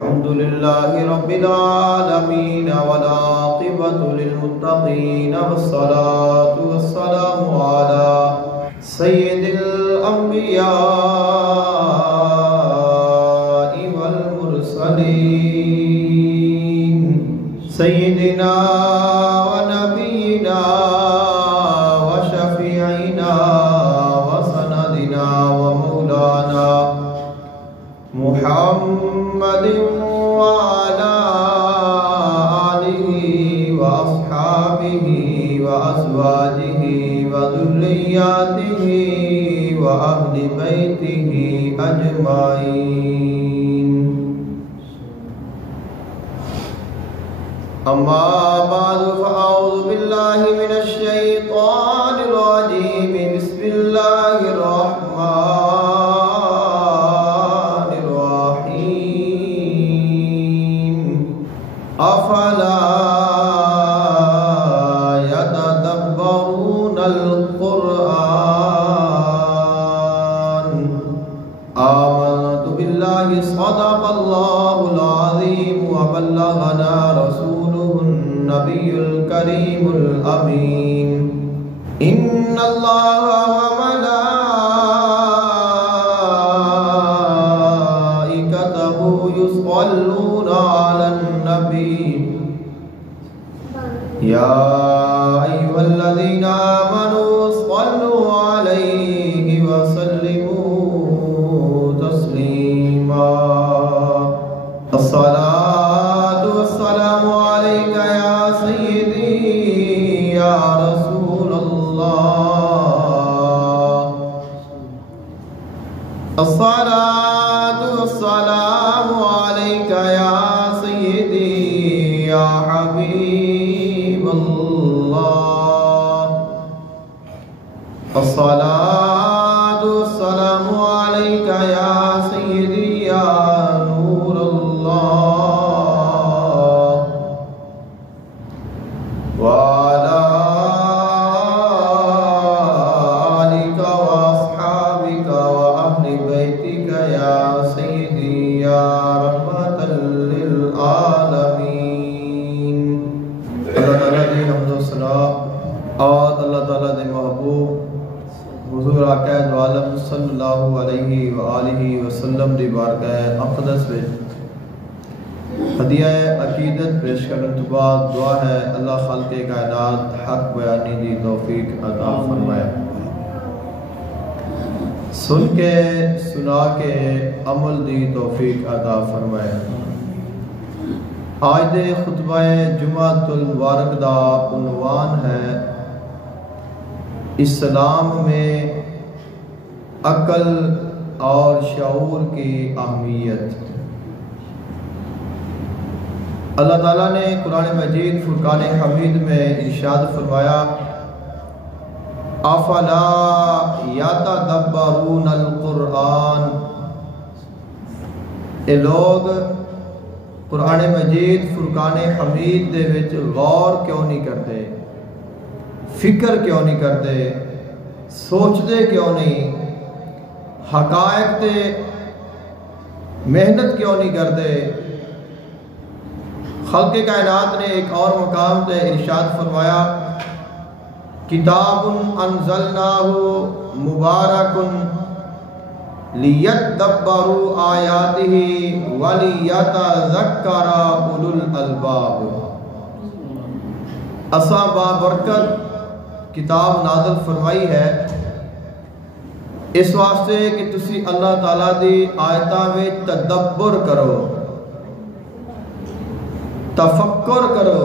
الحمد لله رب العالمين والعاقبة للمتقين والصلاة والسلام على سيد الأنبياء والمرسلين سيدنا ونبينا وشفيعنا وسندنا ومولانا محمد وعلى آله وأصحابه وأزواجه وذرياته وأهل بيته أجمعين. أما بعد فأعوذ بالله من الشيطان الرجيم. بسم الله الرحمن الرحيم. أفلا يتدبرون القرآن. آمنت بالله صدق الله العظيم وبلغنا رسوله النبي الكريم الأمين. إن الله وملائكته يصلون على النبي يا أيها الذين آمنوا صلوا عليه وسلموا تسليما. الصلاة والسلام عليك يا سيدي يا رسول الله. الصلاة والسلام عليك يا سيدي يا حبيب الله. الصلاة والسلام عليك يا سيدي يا نور الله. وعلى آلك وأصحابك وأهل بيتك يا سيدي يا رحمة للعالمين. اللہ تعالیٰ دی حمد و ثنا اور اللہ تعالیٰ دے محبوب حضور آقا دو عالم صلی اللہ علیہ وآلہ وسلم دی بارگاہ اقدس وچ ہدیہ عقیدت پیش کرنے تو بعد دعا ہے اللہ خالق کائنات حق بیانی دی توفیق عطا فرمائے. سن کے سنا کے عمل دی توفیق عطا فرمائے. آج دے خطبہ جمعۃ المبارک دا عنوان ہے اسلام میں عقل اور شعور کی اہمیت. اللہ تعالیٰ نے قرآن مجید فرقان حمید میں ارشاد فرمایا افلا یتدبرون القرآن. اے لوگ قرآن مجید فرقان حمید دے وچ غور کیوں نہیں کرتے، فکر کیوں نہیں کرتے، سوچتے کیوں نہیں، حقائق تے محنت کیوں نہیں کرتے. خلق کائنات نے ایک اور مقام تے ارشاد فرمایا کتاب انزلناہ مبارک لیدبروا آیاتہ ولیتذکر اولو الالباب. اساں بابرکت کتاب نازل فرمائی ہے اس واسطے کہ تسی اللہ تعالیٰ دی آیتاں میں تدبر کرو، تفکر کرو.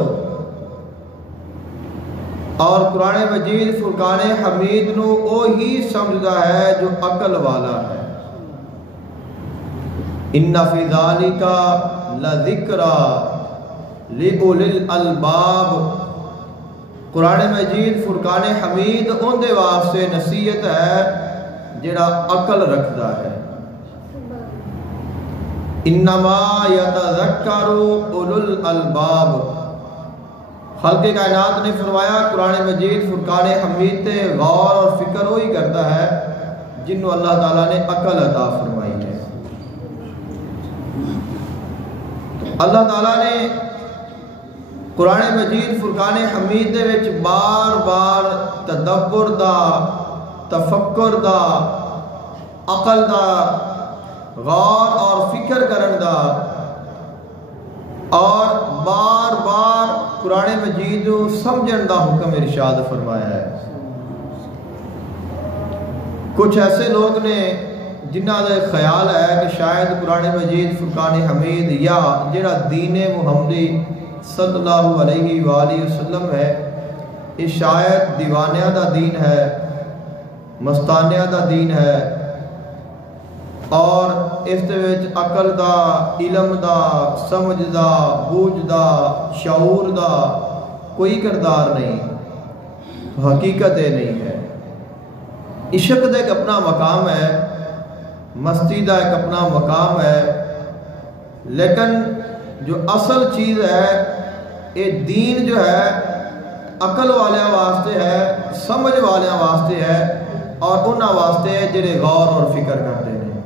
اور قرآن مجید فرقان حمید نو وہی سمجھدا ہے جو عقل والا ہے. ان فی ذالک لذکری لأولی الالباب. قرآن مجید فرقان حمید ان دے واسطے نصیحت ہے جڑا عقل رکھدا ہے. انما یتذکر اولو الالباب. خلق کائنات نے فرمایا قرآن مجید فرقان حمید تے غور اور فکر وہی کرتا ہے جنہوں اللہ تعالیٰ نے عقل عطا فرمائی ہے. اللہ تعالیٰ نے قرآن مجید فرقان حمید دے وچ بار بار تدبر دا، تفکر دا، عقل دا، غور اور فکر کرن دا، اور بار بار قرآن مجید کو سمجھن دا حکم ارشاد فرمایا ہے۔ کچھ ایسے لوگ نے جنہ کا خیال ہے کہ شاید قرآن مجید فرقان حمید یا جڑا دین محمدی صلی اللہ علیہ وآلہ وسلم ہے، یہ شاید دیوانیاں دا دین ہے، مستانیاں دا دین ہے، اور اس دے وچ عقل دا، علم دا، سمجھ دا، بوجھ دا، شعور دا کوئی کردار نہیں، حقیقت یہ نہیں ہے۔ عشق دا ایک اپنا مقام ہے، مستی دا ایک اپنا مقام ہے، لیکن جو اصل چیز ہے یہ دین جو ہے عقل والے واسطے ہے، سمجھ والے واسطے ہے، اور انہاں واسطے ہے جڑے غور اور فکر کرتے ہیں،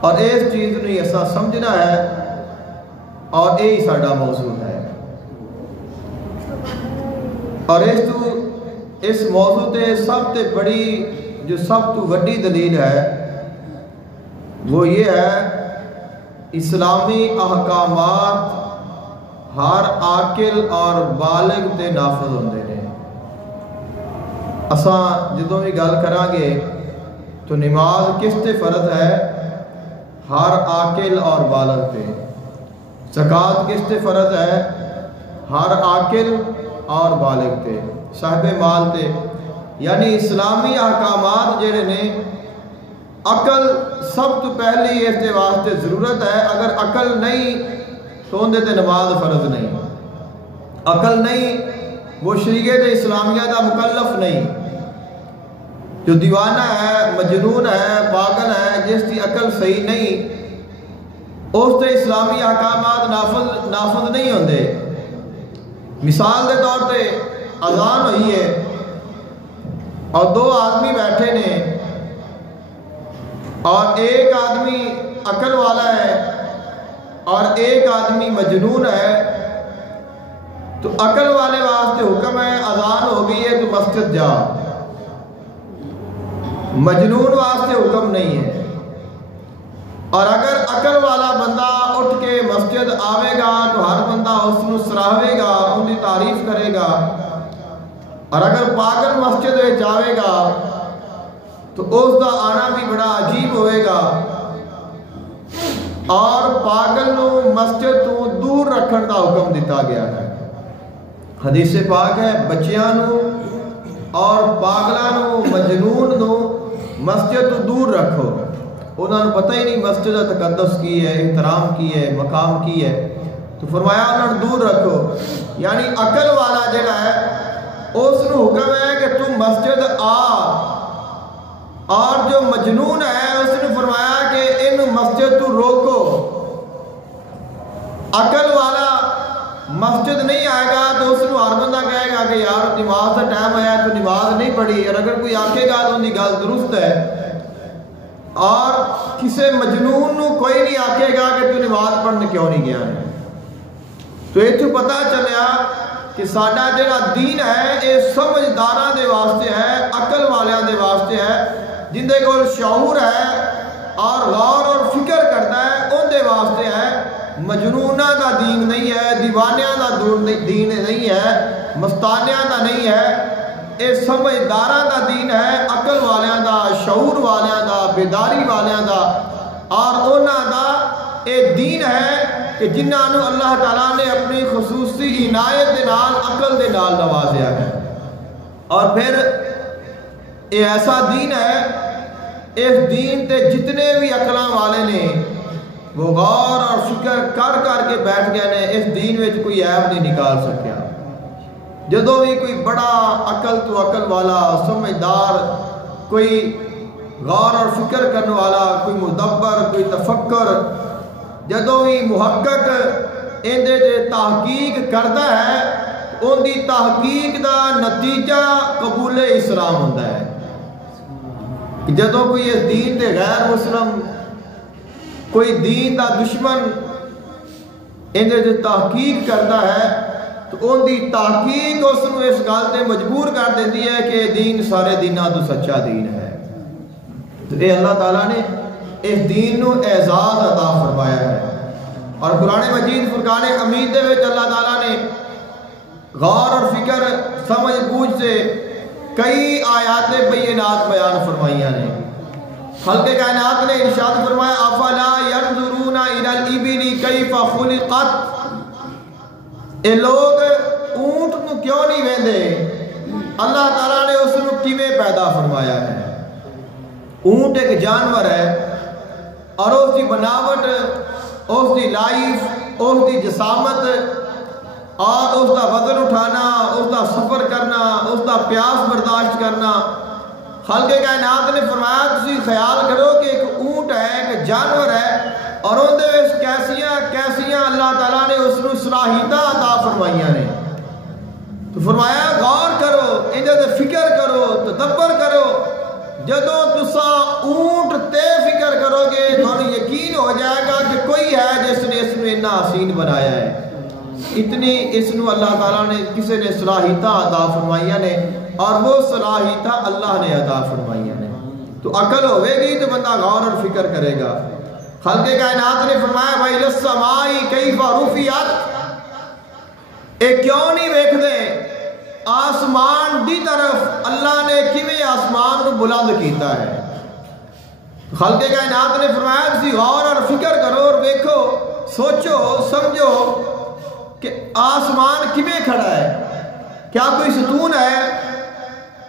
اور اس چیز نے ایسا سمجھنا ہے، اور یہی ساڈا موضوع ہے۔ اور اس موضوع تے سب تے بڑی جو سب تو وڈی دلیل ہے وہ یہ ہے اسلامی احکامات ہر عاقل اور بالغ تے نافذ ہوندے نے۔ اساں جدوں بھی گل کران گے تو نماز کس تے فرض ہے؟ ہر عاقل اور بالغ تے۔ زکوٰۃ کس تے فرض ہے؟ ہر عاقل اور بالغ تے، صاحب مال تے۔ یعنی اسلامی احکامات جڑے نے عقل سب تو پہلی اس دے واسطے ضرورت ہے، اگر عقل نہیں تو اندے تے نماز فرض نہیں، عقل نہیں وہ شریعت اسلامیہ دا مکلف نہیں۔ جو دیوانہ ہے، مجنون ہے، پاگل ہے، جس کی عقل صحیح نہیں، اس تے اسلامی احکامات نافذ نہیں ہوندے۔ مثال دے طور پہ اذان ہوئی ہے اور دو آدمی بیٹھے نے، اور ایک آدمی عقل والا ہے اور ایک آدمی مجنون ہے، تو عقل والے واسطے حکم ہے اذان ہو گئی ہے تو مسجد جا، مجنون واسطے حکم نہیں ہے۔ اور اگر عقل والا بندہ اٹھ کے مسجد آوے گا تو ہر بندہ اس کو سراہے گا، ان کی تعریف کرے گا، اور اگر پاگل مسجد میں جاوے گا تو اس کا آنا بھی بڑا عجیب ہوئے گا، اور پاگل نو مسجد تو دور رکھن کا حکم دیتا گیا ہے۔ حدیث پاک ہے بچیاں نو اور پاگلاں نو، مجنون نو مسجد تو دور رکھو، انہوں نے پتہ ہی نہیں مسجد کا تقدس کی ہے، احترام کی ہے، مقام کی ہے، تو فرمایا انہوں نے دور رکھو۔ یعنی عقل والا جگہ ہے اس نو حکم ہے کہ تم مسجد آ، اور جو مجنون ہے اس نے فرمایا کہ ان مسجد تو روکو۔ عقل والا مسجد نہیں آئے گا تو اس کو ہر بندہ کہے گا کہ یار نماز کا ٹائم آیا تو نماز نہیں پڑھی، اور اگر کوئی آکھے گا تو ان کی گل درست ہے، اور کسی مجنون نو کوئی نہیں آکھے گا کہ تو نماز پڑھنے کیوں نہیں گیا ہے۔ تو یہ تو پتہ چلیا کہ ساڈا جڑا دین ہے یہ سمجھداراں دے واسطے ہے، عقل والیاں دے واسطے ہے، جن دے کول شعور ہے اور غور اور فکر کرتا ہے، ان دے واسطے ہے۔ مجنونہ دا دین نہیں ہے، دیوانیاں دا دین نہیں ہے، مستانیاں دا نہیں ہے، یہ سمجھداراں دا دین ہے، عقل والیاں دا، شعور والیاں دا، بیداری والیاں دا، اور انہاں دا یہ دین ہے کہ جنہاں نو اللہ تعالیٰ نے اپنی خصوصی عنایت دے نال، عقل دے نال نوازیا ہے۔ اور پھر یہ ایسا دین ہے، اس دین تے جتنے بھی عقلاں والے نے وہ غور اور فکر کر کے بیٹھ گئے نے، اس دین وچ کوئی عیب نہیں نکال سکیا۔ جدوں بھی کوئی بڑا عقل تو عقل والا، سمجھدار، کوئی غور اور فکر کرنے والا، کوئی مدبر، کوئی تفکر، جدوں بھی محقق اندے تے تحقیق کرتا ہے، ان دی تحقیق دا نتیجہ قبول اسلام ہوتا ہے۔ جدوں کوئی اس دین تے غیر مسلم، کوئی دین دا دشمن اندر جو تحقیق کرتا ہے تو ان دی تحقیق اس نو اس گل تے مجبور کر دیتی ہے کہ دین سارے دیناں تو سچا دین ہے۔ تو اے اللہ تعالیٰ نے اس دین نو اعزاز عطا فرمایا ہے، اور قرآن مجید فرقان حمید دے وچ اللہ تعالیٰ نے غور اور فکر سمجھ بوجھ سے کئی آیات بینات بیان فرمائیاں نے۔ خلق کائنات نے ارشاد فرمایا افلا ينظرون الى الابل كيف خلقت، اے لوگ اونٹ نو کیوں نہیں ویندے؟ اللہ تعالیٰ نے اس نو کیویں پیدا فرمایا ہے۔ اونٹ ایک جانور ہے، اور اس کی بناوٹ، اس کی لائف، اس کی جسامت، اور اس کا وزن اٹھانا، اس کا سفر کرنا، اس کا پیاس برداشت کرنا، خالق کائنات نے فرمایا تسی خیال کرو کہ ایک اونٹ ہے، ایک جانور ہے، اور ان دے کیسیاں اللہ تعالیٰ نے اس کو صلاحیتاں عطا فرمائیاں نے۔ تو فرمایا غور کرو، اندر دے فکر کرو، تدبر کرو۔ جدوں تسا اونٹ تے فکر کرو گے تو یقین ہو جائے گا کہ کوئی ہے جس نے اس میں اتنا حسین بنایا ہے، اتنی اس نو اللہ تعالیٰ نے کسی نے صلاحیتاں عطا فرمائیاں نے، اور وہ صلاحیتاں اللہ نے عطا فرمائیاں نے۔ تو عقل ہوئے گی تو بندہ غور اور فکر کرے گا۔ خالق کائنات نے فرمایا وَإِلَى السَّمَاءِ كَيْفَ رُفِعَتْ، اے کیوں نہیں ویکھ دے آسمان دی طرف اللہ نے کیویں آسمان کو بلند کیتا ہے۔ خالق کائنات نے فرمایا تسی غور اور فکر کرو اور دیکھو، سوچو، سمجھو کہ آسمان کیویں کھڑا ہے۔ کیا کوئی ستون ہے؟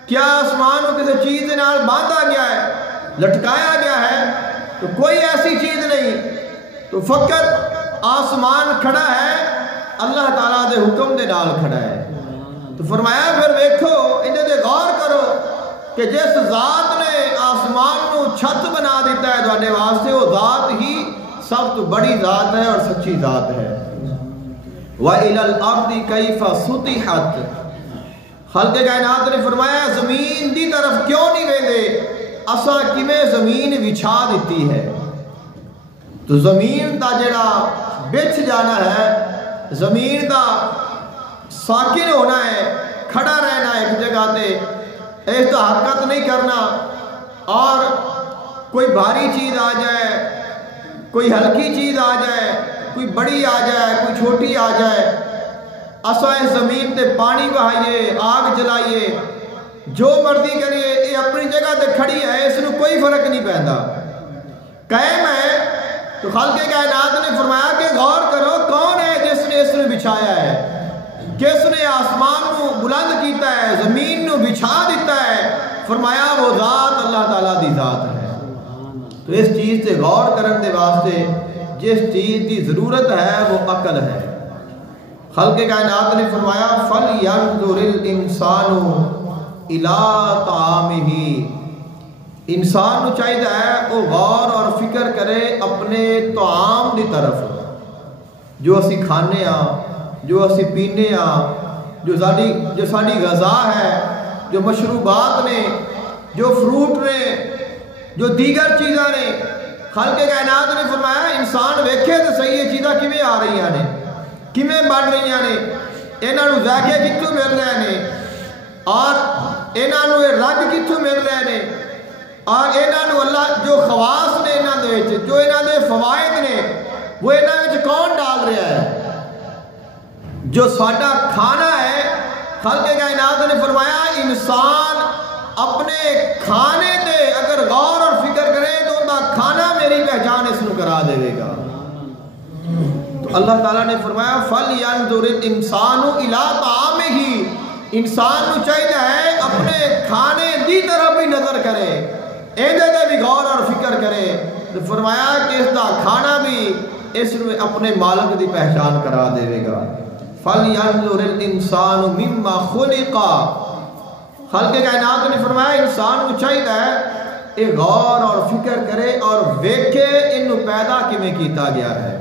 کیا آسمان کو کسی چیز کے نال باندھا گیا ہے، لٹکایا گیا ہے؟ تو کوئی ایسی چیز نہیں، تو فقط آسمان کھڑا ہے، اللہ تعالیٰ دے حکم دے نال کھڑا ہے۔ تو فرمایا پھر دیکھو، انہیں دے غور کرو کہ جس ذات نے آسمان نو چھت بنا دیتا ہے تواڈے واسطے، وہ ذات ہی سب تو بڑی ذات ہے اور سچی ذات ہے۔ وَإِلَى الْأَرْضِ كَيْفَ سُطِحَتْ، خالق کائنات نے فرمایا زمین دی طرف کیوں نہیں ویندے، اساں کیویں زمین بچھا دیتی ہے۔ تو زمین دا جڑا بچھ جانا ہے، زمین دا ساکن ہونا ہے، کھڑا رہنا ہے ایک جگہ تے، اس کا حرکت نہیں کرنا، اور کوئی بھاری چیز آ جائے، کوئی ہلکی چیز آ جائے، کوئی بڑی آ جائے، کوئی چھوٹی آ جائے، اساں اس زمین تے پانی بہائیے، آگ جلائیے، جو مرضی کریے، یہ اپنی جگہ تے کھڑی ہے، اس نے کوئی فرق نہیں پہنتا، قائم ہے۔ تو خالق کائنات نے فرمایا کہ غور کرو کون ہے جس نے اس نے بچھایا ہے، کس نے آسمان نو بلند کیتا ہے، زمین نو بچھا دیتا ہے۔ فرمایا وہ ذات اللہ تعالیٰ دی ذات ہے۔ تو اس چیز سے غور کرنے دے واسطے جس چیز کی ضرورت ہے وہ عقل ہے۔ خالق کائنات نے فرمایا فَلْيَنْظُرِ الْإِنسَانُ إِلَىٰ طَعَامِهِ، انسان نو چاہیے ہے وہ غور اور فکر کرے اپنے طعام دی طرف، جو اسی کھانے ہاں، جو اسی پینے ہاں، جو ساری غذا ہے، جو مشروبات نے، جو فروٹ نے، جو دیگر چیزاں نے۔ خالق کائنات نے فرمایا انسان ویکھے تو صحیح یہ چیزاں کیویں آ رہی ہیں، کیویں بن رہی ہیں، انہاں نو ذائقے کتھوں مل رہے ہیں، اور انہاں نو رنگ کتھوں مل رہے ہیں، اور انہاں نو اللہ جو خواص نے انہاں دے وچ، جو انہاں دے فوائد نے، وہ انہاں وچ کون ڈال رہا ہے؟ جو ساڈا کھانا ہے۔ خالق کائنات نے فرمایا انسان اپنے کھانے تے اگر غور اور فکر کرے تو ان کا کھانا میری پہچان اس کو کرا دے گا۔ تو اللہ تعالیٰ نے فرمایا فَلْيَنْظُرِ الْإِنسَانُ إِلَىٰ طَعَامِهِ، انسان نو چاہیے ہے اپنے کھانے دی طرف بھی نظر کرے، ایدے دے بھی غور اور فکر کرے۔ تو فرمایا کہ اس کا کھانا بھی اس نے اپنے مالک دی پہچان کرا دے گا۔ فَلْيَنْظُرِ الْإِنسَانُ مِمَّا خُلِقَ، خالق کائنات نے فرمایا انسان کو چاہیے ہے یہ غور اور فکر کرے اور ویکھے انہوں پیدا کیویں کیتا گیا ہے،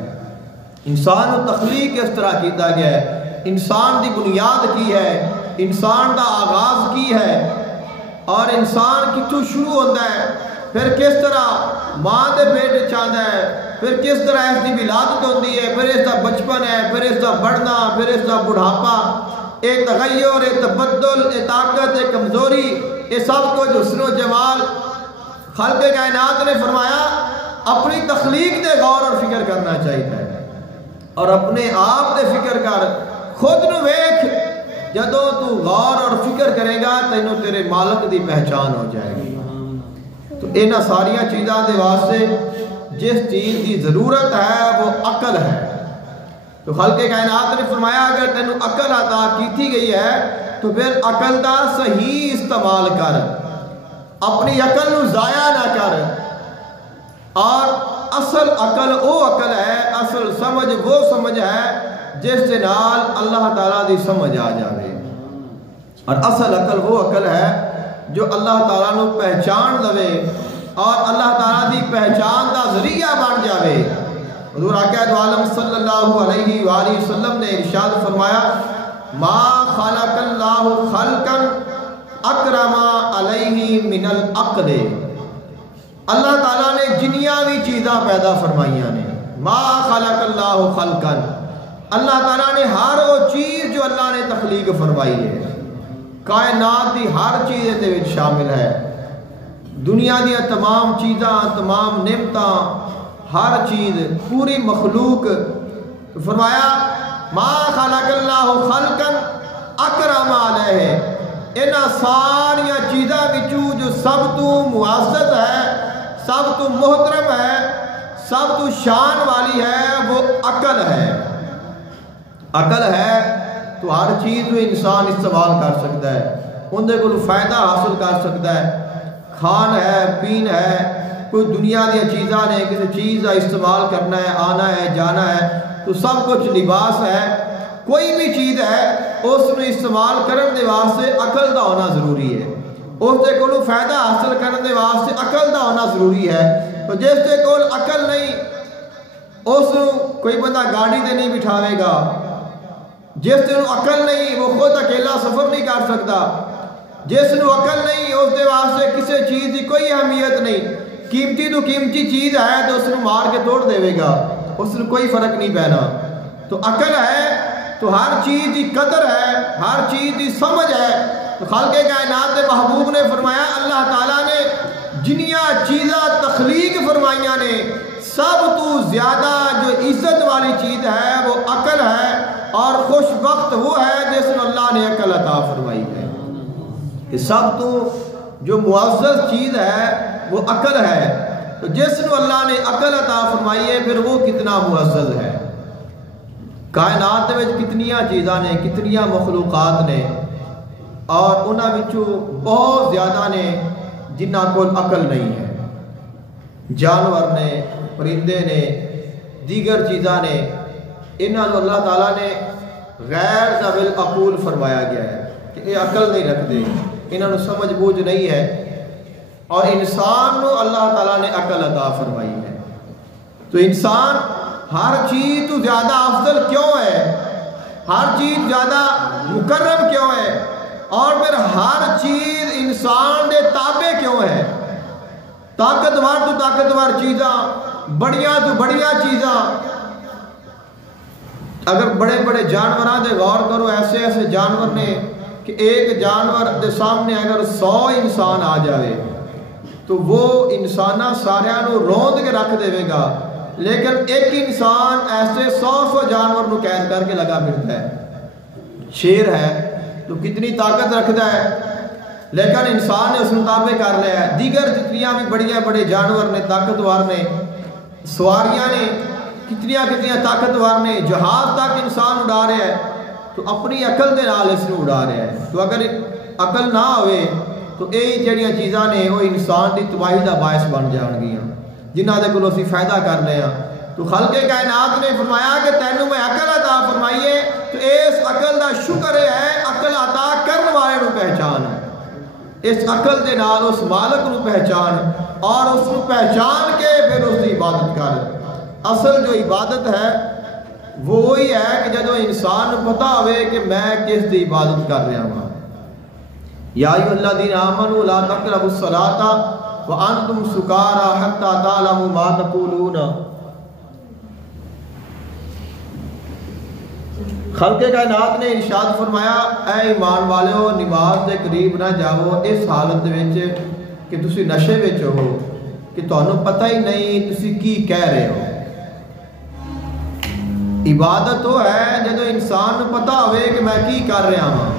انسان کو تخلیق اس طرح کیتا گیا ہے، انسان دی بنیاد کی ہے، انسان دا آغاز کی ہے، اور انسان کتوں شروع ہوتا ہے، پھر کس طرح ماں دے پیٹ چاہتا ہے، پھر کس طرح اس کی ولادت ہوتی ہے، پھر اس کا بچپن بچپن ہے، پھر اس کا بڑھنا، پھر اس کا بڑھاپا، ایک تغیر، ایک تبدل، ایک طاقت، ایک کمزوری، یہ سب کچھ حسن و جمال خالق کائنات نے فرمایا اپنی تخلیق دے غور اور فکر کرنا چاہیے اور اپنے آپ دے فکر کر، خود نو ویکھ، جدوں تو غور اور فکر کرے گا تینوں تیرے مالک دی پہچان ہو جائے گی۔ تو انہاں ساریاں چیزاں دے واسطے جس چیز کی ضرورت ہے وہ عقل ہے۔ تو خالق کائنات نے فرمایا اگر تینوں عقل عطا کی گئی ہے تو پھر عقل دا صحیح استعمال کر، اپنی عقل نو ضائع نہ کر، اور اصل عقل وہ عقل ہے، اصل سمجھ وہ سمجھ ہے جس کے نال اللہ تعالیٰ دی سمجھ آ جاوے، اور اصل عقل وہ عقل ہے جو اللہ تعالیٰ نو پہچان دے اور اللہ تعالیٰ دی پہچان دا ذریعہ بن جاوے۔ حضور آقا دو عالم صلی اللہ علیہ وآلہ وسلم نے ارشاد فرمایا ما خلق اللہ خلقا اکرم علیہ من العقل، اللہ تعالیٰ نے جنیاں بھی چیزاں پیدا فرمائیاں نے، ما خلق اللہ خلقا، اللہ تعالیٰ نے ہر وہ چیز جو اللہ نے تخلیق فرمائی ہے، کائنات دی ہر چیز دے وچ شامل ہے، دنیا دی تمام چیزاں، تمام نعمتاں، ہر چیز، پوری مخلوق، فرمایا ما خلق اللہ خلقا اکرم علیہ، انہاں ساریاں چیزاں وچوں جو سب تو معزز ہے، سب تو محترم ہے، سب تو شان والی ہے وہ عقل ہے۔ عقل ہے تو ہر چیز کو انسان استعمال کر سکتا ہے، اندر کو فائدہ حاصل کر سکتا ہے، کھان ہے، پین ہے، کوئی دنیا دیا چیزاں نے، کسی چیز کا استعمال کرنا ہے، آنا ہے، جانا ہے، تو سب کچھ لباس ہے، کوئی بھی چیز ہے اس نے استعمال کرنے دے واسطے عقل دا ہونا ضروری ہے، اس دے کولو فائدہ حاصل کرنے دے واسطے عقل دا ہونا ضروری ہے۔ تو جس دے کول عقل نہیں اس کوئی بندہ گاڑی دے نہیں بٹھاوے گا، جس دے عقل نہیں وہ خود اکیلا سفر نہیں کر سکتا، جس نو عقل نہیں اس دے واسطے کسی چیز کی کوئی اہمیت نہیں، قیمتی تو قیمتی چیز ہے تو اس نو مار کے توڑ دے گا، اس نو کوئی فرق نہیں پینا۔ تو عقل ہے تو ہر چیز کی قدر ہے، ہر چیز کی سمجھ ہے۔ تو خالق کائنات کے محبوب نے فرمایا اللہ تعالیٰ نے جنیاں چیزاں تخلیق فرمائیاں نے، سب تو زیادہ جو عزت والی چیز ہے وہ عقل ہے، اور خوش وقت وہ ہے جس نے اللہ نے عقل عطا فرمائی ہے۔ کہ سب تو جو معزز چیز ہے وہ عقل ہے، تو جس نے اللہ نے عقل عطا فرمائی ہے پھر وہ کتنا معزز ہے۔ کائنات میں کتنیاں چیزاں نے، کتنیاں مخلوقات نے، اور انہاں وچوں بہت زیادہ نے جنہاں کو عقل نہیں ہے، جانور نے، پرندے نے، دیگر چیزاں نے، انہاں کو اللہ تعالیٰ نے غیر ذوی العقول فرمایا گیا ہے کہ یہ عقل نہیں رکھتے، انہاں کو سمجھ بوجھ نہیں ہے، اور انسان کو اللہ تعالیٰ نے عقل عطا فرمائی ہے۔ تو انسان ہر چیز تو زیادہ افضل کیوں ہے، ہر چیز زیادہ مکرم کیوں ہے، اور پھر ہر چیز انسان دے تابع کیوں ہے؟ طاقتور تو طاقتور چیزاں، بڑیاں تو بڑیاں چیزاں، اگر بڑے بڑے جانوراں دے غور کرو، ایسے ایسے جانور نے کہ ایک جانور دے سامنے اگر 100 انسان آ جائے تو وہ انسانہ ساریاں نو روند کے رکھ دے گا، لیکن ایک انسان ایسے 100 جانور نو قید کر کے لگا پھرتا ہے۔ شیر ہے تو کتنی طاقت رکھتا ہے، لیکن انسان نے اس مطابق کر لیا ہے۔ دیگر جتنیاں بھی بڑیاں بڑے جانور نے، طاقتور نے، سواریاں نے، کتنیاں کتنیاں طاقتور نے، جہاز تک انسان اڑا رہا ہے، تو اپنی عقل دے نال اس نے اڑا رہا ہے۔ تو اگر عقل نہ ہوئے تو یہ جڑیاں چیزاں نے وہ انسان کی تباہی کا باعث بن جان گیا، جنہاں دے کولوں اسی فائدہ کر لے ہاں۔ تو خالق کائنات نے فرمایا کہ تینوں میں عقل عطا فرمائیے، تو اس عقل دا شکر ہے عقل عطا کرنے والے نو پہچان، اس عقل دے نال اس مالک نو پہچان، اور اس نو پہچان کے پھر اس کی عبادت کر۔ اصل جو عبادت ہے وہ وہی ہے کہ جدو انسان پتہ ہوئے کہ میں کس دی عبادت کر رہا ہوں۔ یا ایھا الذین آمنوا لا تقربوا الصلاۃ وانتم سکارى حتى تعلموا ما تقولون۔ خلق کائنات نے ارشاد فرمایا اے ایمان والو نماز دے قریب نہ جاؤ اس حالت وچ کہ تسی نشے وچ ہو کہ تانوں پتہ ہی نہیں تسی کی کہہ رہے ہو۔ عبادت وہ ہے جدو انسان کو پتہ ہوئے کہ میں کی کر رہا ہوں۔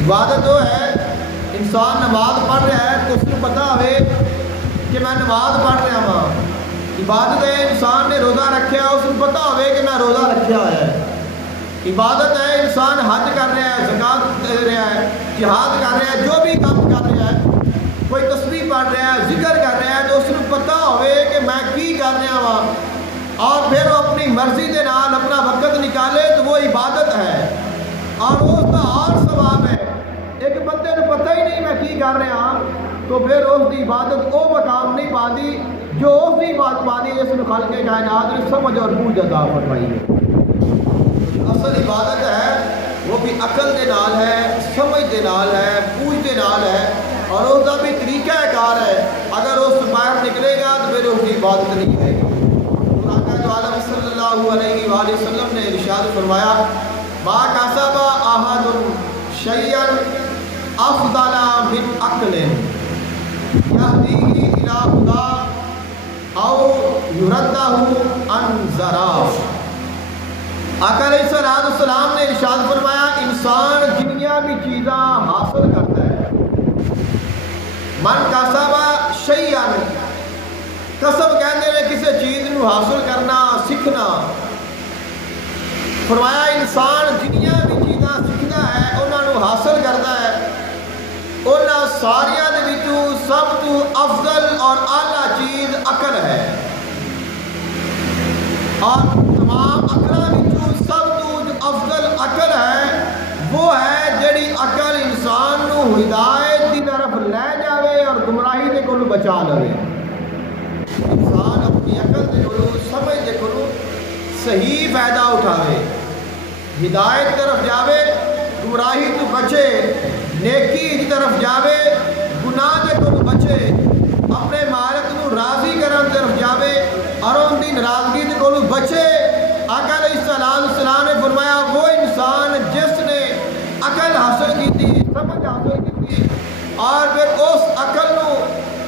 عبادت وہ ہے انسان نماز پڑھ رہا ہے تو اس کو پتہ ہوئے کہ میں نماز پڑھ رہا ہوں۔ عبادت ہے انسان نے روزہ رکھا ہے اس کو پتہ ہوئے کہ میں روزہ رکھا ہوا ہے۔ عبادت ہے انسان حج کر رہا ہے، زکوٰۃ دے رہا ہے، جہاد کر رہا ہے، جو بھی کام کر رہا ہے، کوئی تسبیح پڑھ رہا ہے، ذکر کر رہا ہے تو اس کو پتہ ہوئے کہ میں کی کر رہا ہوں اور پھر وہ اپنی مرضی کے نال اپنا وقت نکالے تو وہ عبادت ہے اور اس کا اور ثواب ہے۔ ایک بندے کو پتہ ہی نہیں میں کی کر رہا ہوں تو پھر اس کی عبادت وہ مقام نہیں پاتی جو اس کی بات پاتی جس نے خالق کائنات نے سمجھ اور بوجھ عطا فرمائی ہے۔ اصل عبادت ہے وہ بھی عقل کے نال ہے، سمجھ کے نال ہے، بوجھ کے نال ہے اور اس کا بھی طریقہ کار ہے۔ اگر اس باہر نکلے گا تو پھر اس کی عبادت نہیں ہے گی۔ عالم صلی اللہ علیہ وآلہ وسلم نے ارشاد فرمایا ما کسب احد شیئا افضل من عقل یهدیہ الی خدا او یردہ عن ضرار۔ آقا علیہ السلام نے ارشاد فرمایا انسان جتنی بھی چیزاں حاصل کرتا ہے، من کسب شیئا، کسب کہتے ہیں کسی چیز کو حاصل کرنا، سیکھنا۔ فرمایا انسان جنیاں بھی چیزاں سیکھتا ہے انہوں نے حاصل کرتا ہے، انہاں ساریاں دے وچوں سب تو افضل اور اعلیٰ چیز عقل ہے اور تمام عقلاں وچوں سب تو جو افضل عقل ہے وہ ہے جڑی عقل انسان نو ہدایت کی طرف لے جاوے اور گمراہی دے کولوں بچا لے۔ انسان اپنی عقل دے کولوں سمجھ دے کولوں صحیح فائدہ اٹھاوے، ہدایت طرف جاوے، گمراہی تو بچے، نیکی کی طرف جاوے، گناہ دے کولوں بچے، اپنے مالک کو راضی کرن طرف جاوے اور ان کی ناراضگی دے کولوں بچے۔ آقا علیہ السلام نے فرمایا وہ انسان جس نے عقل حاصل کی تھی، سمجھ حاصل کی تھی اور پھر اس عقل کو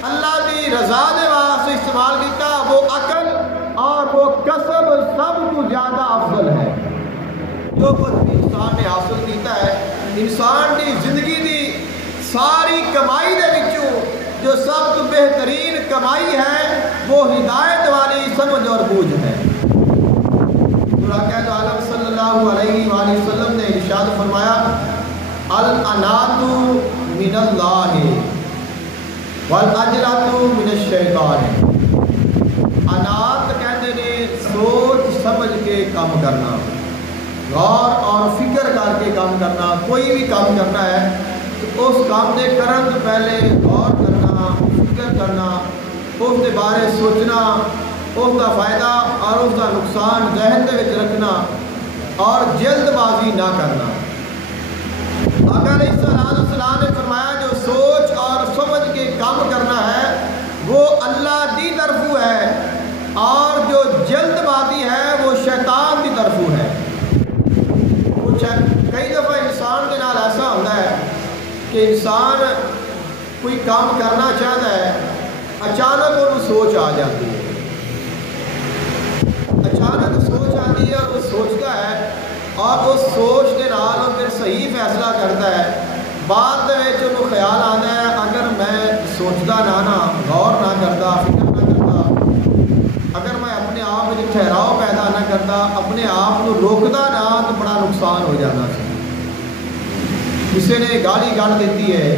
اللہ کی رضا دے واسطے استعمال کیتا، وہ عقل اور وہ کسب سب کو زیادہ افضل ہے۔ جو کچھ بھی انسان نے حاصل کیتا ہے، انسان کی زندگی دی ساری کمائی دے وچوں جو سب تو بہترین کمائی ہے وہ ہدایت والی سمجھ اور بوجھ ہے۔ آقا عالم صلی اللہ علیہ وآلہ وسلم نے ارشاد فرمایا الانات من اللہ والاجرۃ من الشیطان۔ انات کہتے ہیں سوچ سمجھ کے کام کرنا، غور اور فکر کر کے کام کرنا۔ کوئی بھی کام کرنا ہے تو اس کام دے کرن تو پہلے غور کرنا، فکر کرنا، اس کے بارے سوچنا، اس کا فائدہ اور اس کا نقصان ذہن دے وچ رکھنا اور جلد بازی نہ کرنا۔ آقا علیہ السلام نے فرمایا جو سوچ اور سمجھ کے کام کرنا ہے وہ اللہ دی طرفوں ہے اور جو جلد بازی ہے وہ شیطان دی طرفوں ہے۔ کئی دفعہ انسان کے نال ایسا ہوتا ہے کہ انسان کوئی کام کرنا چاہتا ہے، اچانک انہوں سوچ آ جاتی ہے، اچانک سوچ آتی ہے اور وہ سوچتا ہے اور اس سوچ کے نال وہ پھر صحیح فیصلہ کرتا ہے۔ بعد دے وچ انہوں خیال آتا ہے اگر میں سوچتا نہ غور نہ کرتا، فکر نہ کرتا، اگر میں اپنے آپ میں ٹھہراؤ پیدا نہ کرتا، اپنے آپ کو روکتا نہ تو بڑا نقصان ہو جانا سی۔ کسی نے گالی گڑ دیتی ہے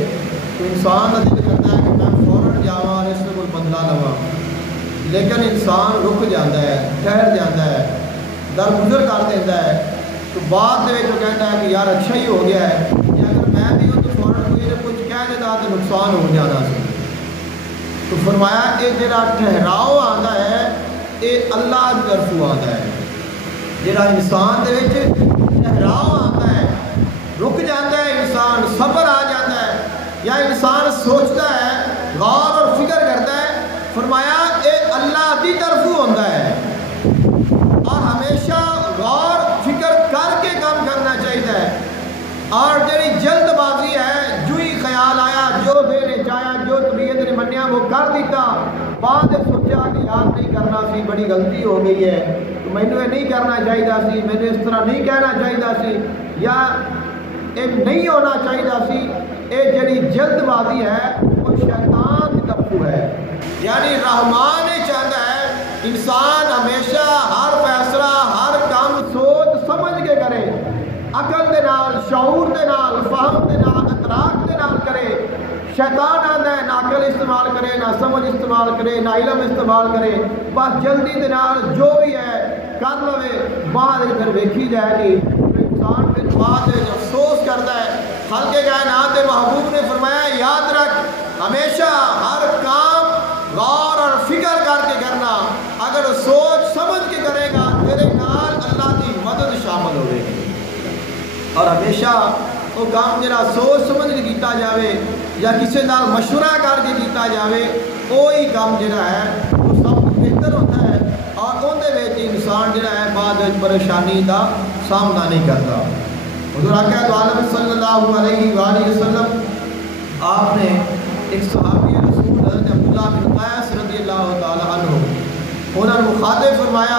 تو انسان کا دل کرتا ہے کہ میں فوراً جاواں اور اس میں کوئی بدلہ لواں، لیکن انسان رک جاتا ہے، ٹھہر جاتا ہے، درگزر کر دیتا ہے تو بعد میں جو کہتا ہے کہ یار اچھا ہی ہو گیا ہے کہ اگر میں بھی ہوں تو فوراً کوئی نہ کچھ کہہ دیتا تو نقصان ہو جانا سی۔ تو فرمایا یہ جڑا ٹھہراؤ آتا ہے یہ اللہ کی طرفوں آتا ہے۔ جڑا انسان دے وچ ٹھہراؤ آتا ہے، رک جاتا ہے انسان، صبر آ جاتا ہے یا انسان سوچتا ہے، غور اور فکر کرتا ہے، فرمایا یہ اللہ کی طرفوں ہوتا ہے اور ہمیشہ غور فکر کر اور جڑی جلد بازی ہے، جو ہی خیال آیا، جو دل نے چاہیا، جو طبیعت نے منیا وہ کر دیتا، بعد سوچا کہ یار نہیں کرنا سی، بڑی غلطی ہو گئی ہے، تو مینوں یہ نہیں کرنا چاہیے سی، مینوں اس طرح نہیں کہنا چاہیے سی، یا یہ نہیں ہونا چاہیے سی، یہ جڑی جلد بازی ہے وہ شیطان کی طرف ہے۔ یعنی رحمان یہ چاہتا ہے انسان ہمیشہ ہر فیصلہ، ہر کام سوچ سمجھ کے کرے، عقل دے نال، شعور دے نال، فہم دے نال، ادراک دے نال کرے۔ شیطان آتا ہے نہ عقل استعمال کرے، نہ سمجھ استعمال کرے، نہ علم استعمال کرے، بس جلدی دے نال جو بھی ہے کر لوے، بعد پھر ویکھی جائے گی۔ انسان پھر بعد افسوس کرتا ہے۔ خالق کائنات محبوب نے فرمایا یاد رکھ ہمیشہ ہر کام غور اور فکر کر کے کرنا، اگر سوچ سمجھ کے کرے گا تیرے نال اللہ کی مدد شامل ہوئے گی، اور ہمیشہ وہ کام جڑا سوچ سمجھ کے کیتا جاوے یا کسی نال مشورہ کر کے کیتا جاوے، وہی کام جڑا ہے وہ سب بہتر ہوتا ہے، اور اندر انسان جڑا ہے بعد پریشانی کا سامنا نہیں کرتا۔ حضور آقا دو عالم صلی اللہ علیہ وآلہ وسلم آپ نے ایک صحابی رسول حضرت عبداللہ بن قیس رضی اللہ تعالی عنہ انہوں نے مخاطب فرمایا،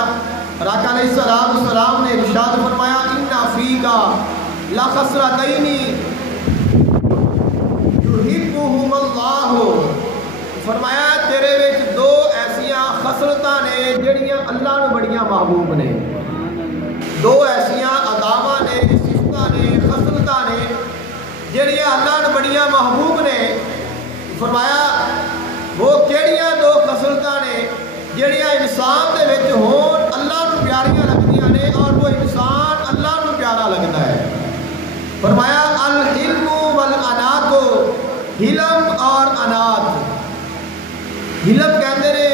آقا علیہ السلام نے ارشاد فرمایا ان فیکا لخصرتین یحبہم اللہ، فرمایا تیرے وچ دو ایسیاں خصلتاں نے جڑیاں اللہ نو بڑیاں محبوب نے، دو ایسیاں اداواں نے، صفتاں نے، خصلتاں نے جڑیاں اللہ نو بڑیاں محبوب نے۔ فرمایا وہ کیڑیاں دو خصلتاں نے جڑیاں انسان دے وچ ہون اللہ نو پیاریاں لگدیاں نے، اور وہ انسان اللہ نو پیارا لگتا ہے۔ فرمایا الحلم والانات، حلم اور انات۔ حلم کہندے نے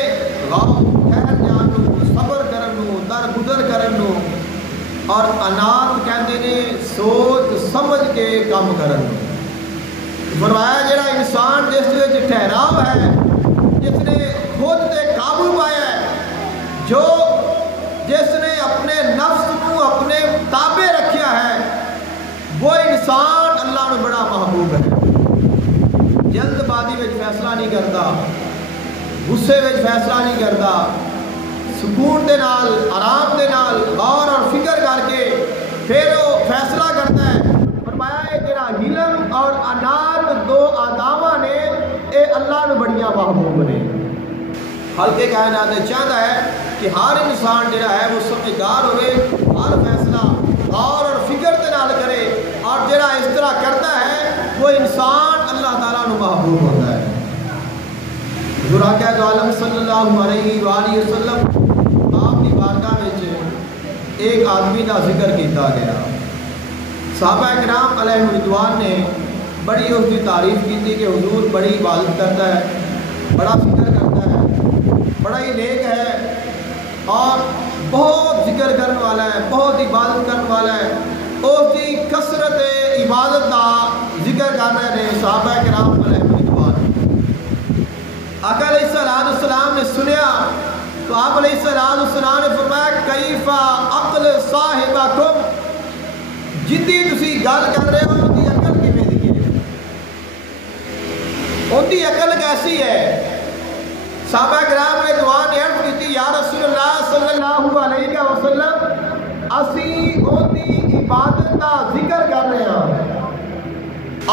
ٹھہر جان نو، صبر کرن نو، درگزر کرن نو، اور انات کہندے نے سوچ سمجھ کے کام کرن نو۔ فرمایا جڑا انسان جس وچ ٹھہراؤ ہے، جس نے خود تے قابو پایا ہے، جو جس نے اپنے نفس کو اپنے تابع رکھیا ہے، وہ انسان اللہ میں بڑا محبوب ہے۔ جلد بازی وچ فیصلہ نہیں کرتا، غصے وچ فیصلہ نہیں کرتا، سکون دے نال، آرام دے نال، غور اور فکر کر کے پھر وہ فیصلہ کرتا ہے۔ فرمایا ہے جڑا حلم اور انات دو اداواں نے، اے اللہ نے بڑیاں محبوب نے۔ خالق کائنات چاہتا ہے کہ ہر انسان جڑا ہے وہ سمجھدار ہوئے، ہر فیصلہ غور اور فکر دے نال کرے، اور جڑا اس طرح کرتا ہے وہ انسان اللہ تعالیٰ نو محبوب ہوتا ہے۔ حضور آقا دو عالم صلی اللہ علیہ وآلہ وسلم آپ کی بارگاہ وچ ایک آدمی کا ذکر کیتا گیا۔ صحابہ کرام علیہ رضوان نے بڑی اس کی تعریف کی تھی کہ حضور بڑی عبادت کرتا ہے، بڑا فکر کرتا ہے، بڑا ہی نیک ہے، اور بہت ذکر کرنے والا ہے، بہت عبادت کرنے والا ہے۔ اس کی کثرت عبادت کا ذکر کر رہے ہیں صحابہ کرام علیہ رضوان۔ آقا علیہ السلام نے سنیا تو آپ علیہ السلام نے فرمایا کیفا عقل صاحبکم، جدی تسی گل کر رہے ہو ان کی عقل کیویں دی ہے، ان کی عقل کیسی ہے؟ صحابہ کرام نے دعا نے عرض کی تھی یا رسول اللہ صلی اللہ علیہ وسلم اسی ان کی عبادت کا ذکر کر رہے ہیں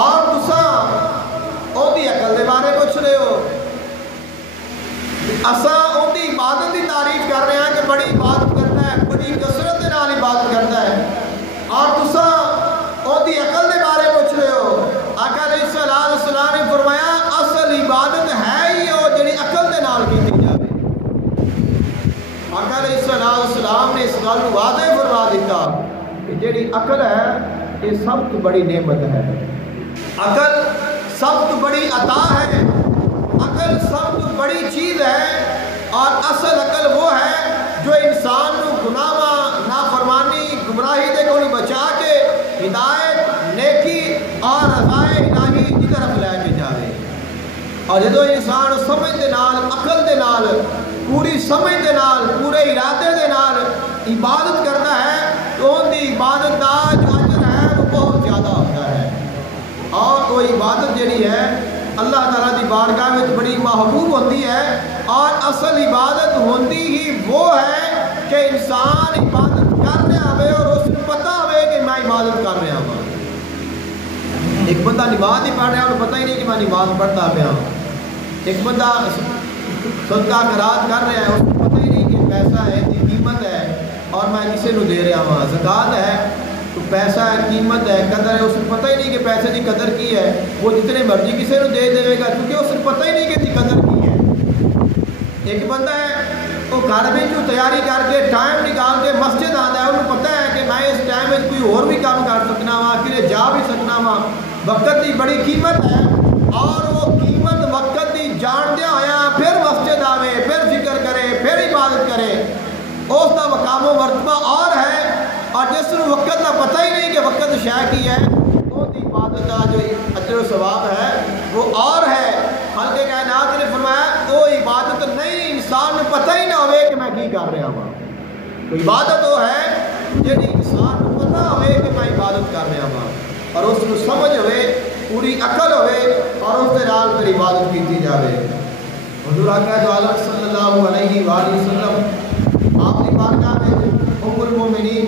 اور تساں ان کی عقل دے بارے پوچھ رہے ہو۔ اساں ان کی عبادت کی تعریف کر رہے ہیں کہ بڑی عبادت کرتا ہے، بڑی کثرت کے نال عبادت کرتا ہے، اور تساں ان کی عقل کے بارے پوچھ رہے ہو۔ آقا علیہ السلام نے فرمایا اصل عبادت ہے ہی وہ جڑی عقل کے نال کی جائے۔ آقا علیہ السلام نے اس گل کو واضح فرما دیتا کہ جڑی عقل ہے یہ سب تو بڑی نعمت ہے، عقل سب تو بڑی عطا ہے، عقل سب تو بڑی چیز ہے، اور اصل عقل وہ ہے جو انسان کو گناہ نافرمانی گمراہی دے کو بچا کے ہدایت نیکی اور رضائے الہی کی طرف لے کے جائے۔ اور جدو انسان سمجھ دے نال، عقل دے نال، پوری سمجھ دے نال، پورے ارادے دے نال عبادت کرتا ہے تو ان کی عبادت کا جو اجر ہے وہ بہت زیادہ ہوتا ہے۔ اصل عبادت ہوندی ہی وہ ہے کہ انسان عبادت کر رہا ہوئے اور اس کو پتہ ہوئے کہ میں عبادت کر رہا ہوں. ایک بندہ نماز ہی پڑھ رہا ہے اور پتہ ہی نہیں کہ میں نماز پڑھتا پیا. ایک بندہ صدقہ خیرات کر رہا ہے، اس کو پتہ ہی نہیں کہ پیسہ ہے کی قیمت ہے اور میں کسے نو دے رہا ہوں. زکوٰۃ ہے تو پیسہ ہے، قیمت ہے، قدر ہے، اس کو پتہ ہی نہیں کہ پیسے کی قدر کی ہے. وہ جتنے مرضی کسی نو دے دے گا کیونکہ اس کو پتہ ہی نہیں کہ اس کی قدر کی ہے. ایک بندہ ہے وہ گھر میں جو تیاری کر کے ٹائم نکال کے مسجد آتا ہے، انہوں پتہ ہے کہ میں اس ٹائم میں کوئی اور بھی کام کر سکنا وا، کہ جا بھی سکنا وا. وقت کی بڑی قیمت ہے اور وہ قیمت وقت کی جاندیا ہوا پھر مسجد آوے، پھر ذکر کرے، پھر عبادت کرے، اس کا مقام و مرتبہ اور ہے. اور جس کو وقت کا پتہ ہی نہیں کہ وقت شے کی ہے، اس کی عبادت کا جو اجر و ثواب ہے وہ اور ہے. خالق کائنات نے فرمایا وہ عبادت نہیں انسان کو پتہ ہی نہ ہوئے کہ میں کی کر رہا ہوں. تو عبادت وہ ہے جی انسان کو پتہ ہوئے کہ میں عبادت کر رہا ہوں اور اس کو سمجھ ہوئے، پوری عقل ہوئے اور اس کے نال پھر عبادت کی جاوے. حضور آقا جو عالم صلی اللہ علیہ وآلہ وسلم آپ کی بارگاہ میں ام المومنین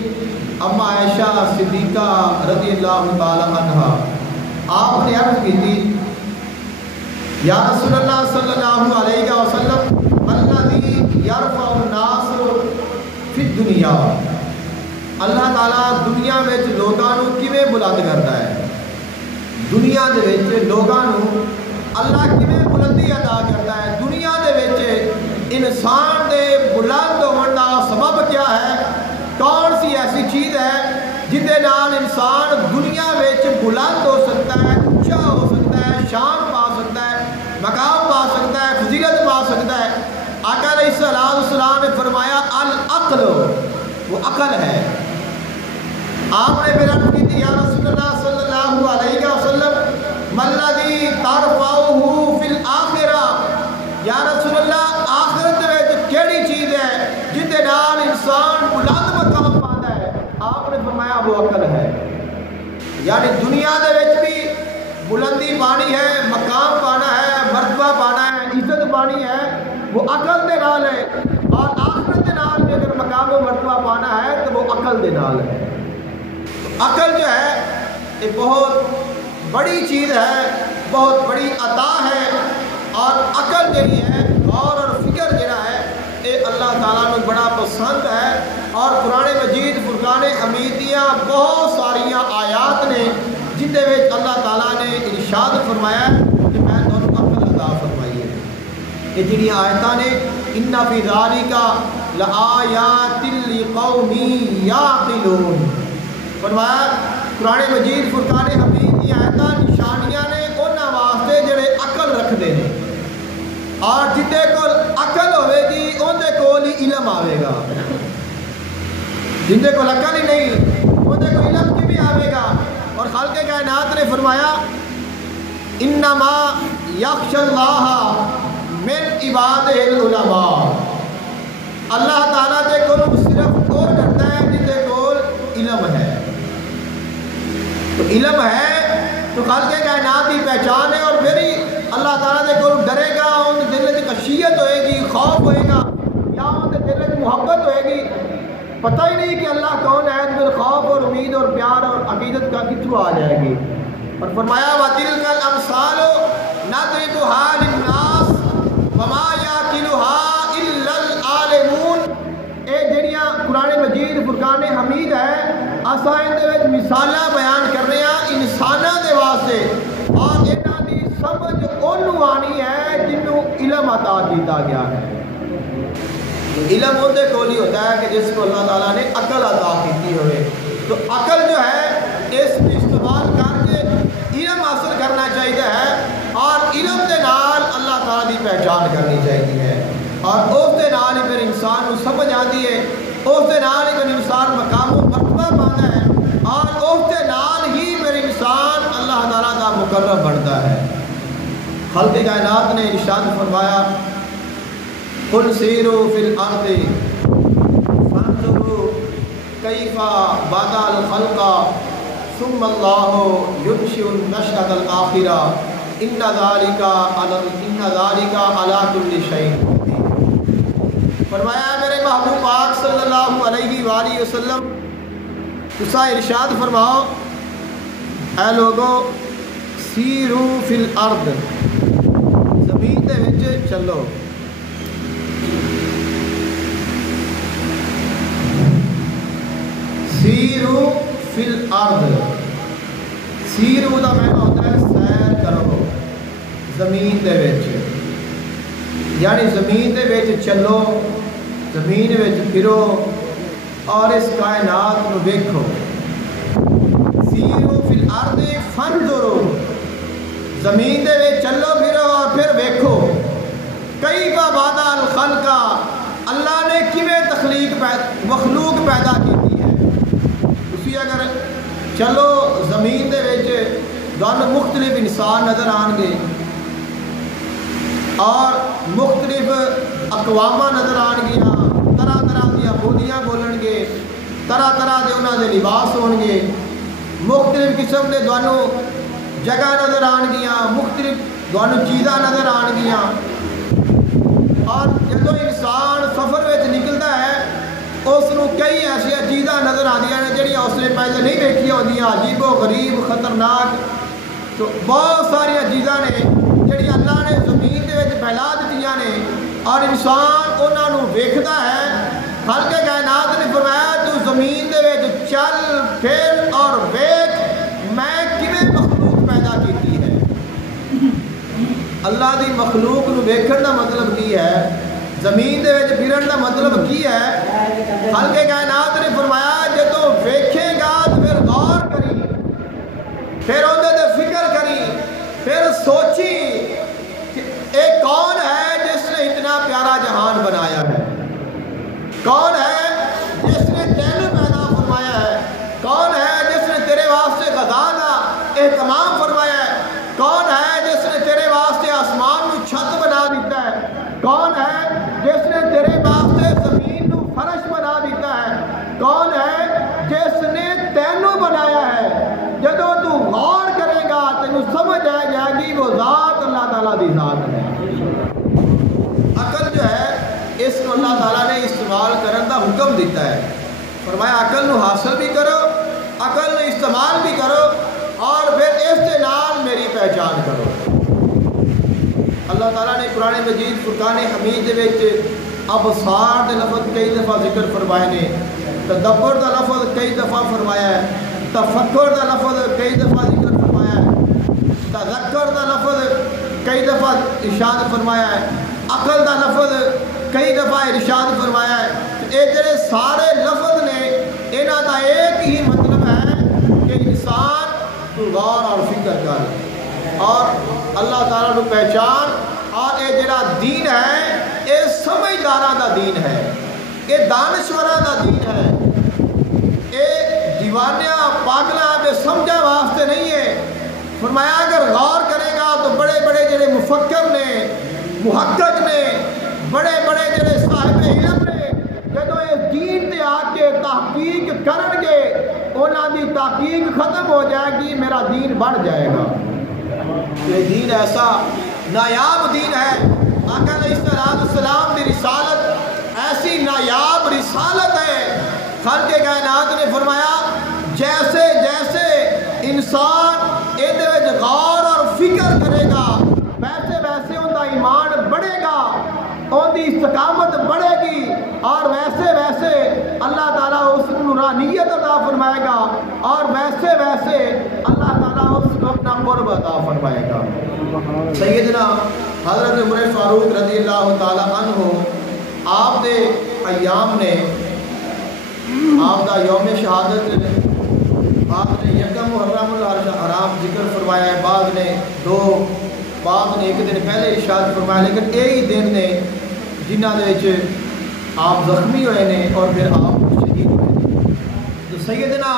اما عائشہ صدیقہ رضی اللہ تعالی عنہا آپ نے عرض کی تھی یا رسول اللہ صلی اللہ علیہ وسلم الذی یرفع الناس فی الدنیا، اللہ تعالیٰ دنیا میں لوگاں نو کیویں بلند کرتا ہے. دنیا دے وچ لوگاں نو اللہ کیویں بلندی عطا کرتا ہے. دنیا دے وچ انسان دے بلند ہون دا سبب کیا ہے؟ کون سی ایسی چیز ہے جس دے نال انسان دنیا وچ بلند ہو سکتا ہے، اونچا ہو سکتا ہے، شان پا سکتا ہے، مقام پا سکتا ہے، فضیلت پا سکتا ہے؟ آقا علیہ السلام نے فرمایا العقل، وہ عقل ہے. آپ نے پھر عرض کی تھی یا رسول اللہ صلی اللہ علیہ وسلم مَلَّذِي تَرْفَعُهُ فِي الْآخِرَةِ، یا رسول اللہ آخرت میں کیڑی چیز ہے جس دے نال انسان بلند مقام پاتا ہے؟ آپ نے فرمایا وہ عقل ہے. یعنی دنیا دے وچ بھی بلندی پانی ہے، مقام پانا ہے، مرتبہ پانا ہے، عزت پانی ہے، وہ عقل دے نال ہے. اور آخرت دے نال بھی اگر مقام و مرتبہ پانا ہے تو وہ عقل دے نال ہے. عقل جو ہے یہ بہت بڑی چیز ہے، بہت بڑی عطا ہے. اور عقل جہی ہے، غور اور فکر جڑا ہے یہ اللہ تعالیٰ نے بڑا پسند ہے. اور قرآن مجید فرقان حمید دیاں بہت ساریاں آیات نے جن دے وچ اللہ تعالیٰ نے ارشاد فرمایا کہ میں تمہیں عقل عطا فرمائی ہے. یہ جڑی آیتاں نے ان فی ذالک لآیات لقوم یعقلون، فرمایا قرآن مجید فرقان حمید کی آیتاں نشانیاں نے انہاں واسطے جڑے عقل رکھتے ہیں. اور جتے کول عقل ہوئے گی اندے کول ہی علم آئے گا. جندے کول عقل ہی نہیں اندے کول علم کی بھی آئے گا. اور خالق کائنات نے فرمایا انما یخشی اللہ من عبادہ العلماء، اللہ تعالیٰ دے کول صرف وہ ڈرتا ہے جندے کول علم ہے. تو علم ہے تو خالق کائنات کی پہچان ہے. اور پھر ہی اللہ تعالیٰ دے کول ڈرے گا، ان دل میں خشیت ہوئے گی، خوف ہوئے گا، یا ان دل میں محبت ہوئے گی. پتہ ہی نہیں کہ اللہ کون ہے، پھر خوف اور امید اور پیار اور عقیدت کا کتھوں آ جائے گی. اور فرمایا وَتِلْكَ الْأَمْثَالُ نَضْرِبُهَا لِلنَّاسِ وَمَا يَعْقِلُهَا إِلَّا الْعَالِمُونَ. اے جڑیاں قرآن مجید فرقان حمید ہے اساں ان دے وچ مثالاں بیان کر رہے ہیں انساناں دے واسطے، اور انہاں دی سمجھ اونوں آنی ہے جنوں علم عطا کیتا گیا ہے. علم اندے کول ہی ہوتا ہے کہ جس کو اللہ تعالیٰ نے عقل عطا کی ہوئے. تو عقل جو ہے اس کو استعمال کر کے علم حاصل کرنا چاہیے ہے، اور علم دے نال اللہ تعالیٰ کی پہچان کرنی چاہیے ہے. اور اس دے نال ہی پھر انسان کو سمجھ آتی ہے، اس دے نال ہی پھر انسان مقام و مرتبہ پاتا ہے، اور اس دے نال ہی پھر انسان اللہ تعالیٰ کا مقرب بنتا ہے. خالق کائنات نے ارشاد فرمایا قل سیروا فی الارض فانظروا کیف بدا الخلق ثم اللہ ینشئ النشأۃ الآخرہ ان ذلک علی کل شیء قدیر. فرمایا میرے محبوب پاک صلی اللہ علیہ وآلہ وسلم تسا ارشاد فرماؤ اے لوگو سیرو فی الارض زمین دے وچ چلو. سیرو فی الارض سیرو دا معنی ہوتا ہے سیر کرو زمین دے وچ، یعنی زمین دے وچ چلو، زمین وچ پھرو اور اس کائنات کو دیکھو. سیرو فی الارض فانظرو زمین دے وچ چلو پھرو اور پھر دیکھو کیف بدأ الخلق اللہ نے کیویں مخلوق پیدا کی ہے. تسی اگر چلو زمین دے وچ تانوں مختلف انسان نظر آن گے اور مختلف اقوام نظر آن گیا، طرح طرح دیا بولیاں بولن گے، طرح طرح دے انہاں دے لباس ہون گے، مختلف قسم دے تانوں جگہ نظر آن گیا، مختلف تانوں چیزاں نظر آن گیا. اور جدو انسان سفر وچ نکلدا ہے اس نو کئی ایسا چیزاں نظر آندیاں نے جہڑیاں اس نے پہلے نہیں دیکھیاں ہوندیاں، عجیب و غریب خطرناک. تو بہت ساری چیزاں نے جہڑیاں اللہ نے زمین دے وچ پھیلا دتیاں نے اور انسان انہاں نو ویکھدا ہے. خالق کائنات نے فرمایا تو زمین دے وچ چل پھر اور ویکھ میں کیویں مخلوق پیدا کیتی ہے. اللہ دی مخلوق نو ویکھن دا مطلب کی ہے؟ زمین دے وچ پھرن دا مطلب کی ہے؟ خالق کائنات نے فرمایا جدوں ویکھے گا تو پھر غور کری، پھر اودے تے فکر کری، پھر سوچی کہ اے کون ہے جس نے اتنا پیارا جہان بنایا ہے، کون ہے جس نے تینوں پیدا فرمایا ہے، کون ہے جس نے تیرے واسطے غذا کا اہتمام فرمایا ہے، کون ہے جس نے تیرے واسطے آسمان کو چھت بنا دیتا ہے، کون ہے جس نے تیرے واسطے زمین کو فرش بنا دیتا ہے، کون ہے جس نے تینوں بنایا ہے. جدوں تو غور کرے گا تینوں سمجھ آ جائے گی وہ ذات اللہ تعالیٰ دی ذات ہے. عقل جو ہے اس کو اللہ تعالیٰ نے استعمال کرنے کا حکم دیتا ہے. فرمایا عقل نو حاصل بھی کرو، عقل نو استعمال بھی کرو اور پھر اس کے نال میری پہچان کرو. اللہ تعالیٰ نے قرآن مجید فرقان حمید دے وچ ابصار دے لفظ کئی دفعہ ذکر فرمائے نے، تدبر دا لفظ کئی دفعہ فرمایا ہے، تفکر دا لفظ کئی دفعہ ذکر فرمایا ہے، تذکر دا لفظ کئی دفعہ ارشاد فرمایا ہے، عقل دا لفظ کئی دفعہ ارشاد فرمایا ہے. یہ جڑے سارے لفظ نے انہاں دا ایک ہی مطلب ہے کہ انسان تو غور اور فکر کر اور اللہ تعالیٰ کو پہچان. اور یہ جڑا دین ہے یہ سمجھداراں دا دین ہے، یہ دانشوراں دا دین ہے، یہ دیوانیاں پاگلاں دے سمجھا واسطے نہیں ہے. فرمایا اگر غور کرے گا تو بڑے بڑے جڑے مفکر نے، محقق نے، بڑے بڑے جڑے صاحب علم نے جدوں اس دین تے آ کے تحقیق کرن گے انہاں دی تحقیق ختم ہو جائے گی، میرا دین بڑھ جائے گا. یہ دین ایسا نایاب دین ہے. آقا علیہ السلام دی رسالت ایسی نایاب رسالت ہے. خالق کائنات نے فرمایا جیسے جیسے انسان اے دے وچ غور اور فکر کرے گا ویسے ویسے ان کا ایمان بڑھے گا، ان کی استقامت بڑھے گی اور ویسے ویسے اللہ تعالیٰ اس کو نورانیت عطا فرمائے گا اور ویسے ویسے اللہ تعالیٰ اس کو اپنا قرب عطا فرمائے گا. سیدنا حضرت عمر فاروق رضی اللہ تعالیٰ عنہ آپ دے ایام نے آپ دا یوم شہادت آپ نے یکم محرم الحرام ذکر فرمایا ہے، بعض نے دو، بعض نے ایک دن پہلے ارشاد فرمایا، لیکن یہی دن نے جنہاں دے وچ آپ زخمی ہوئے نے اور پھر آپ شہید ہوئے. تو سیدنا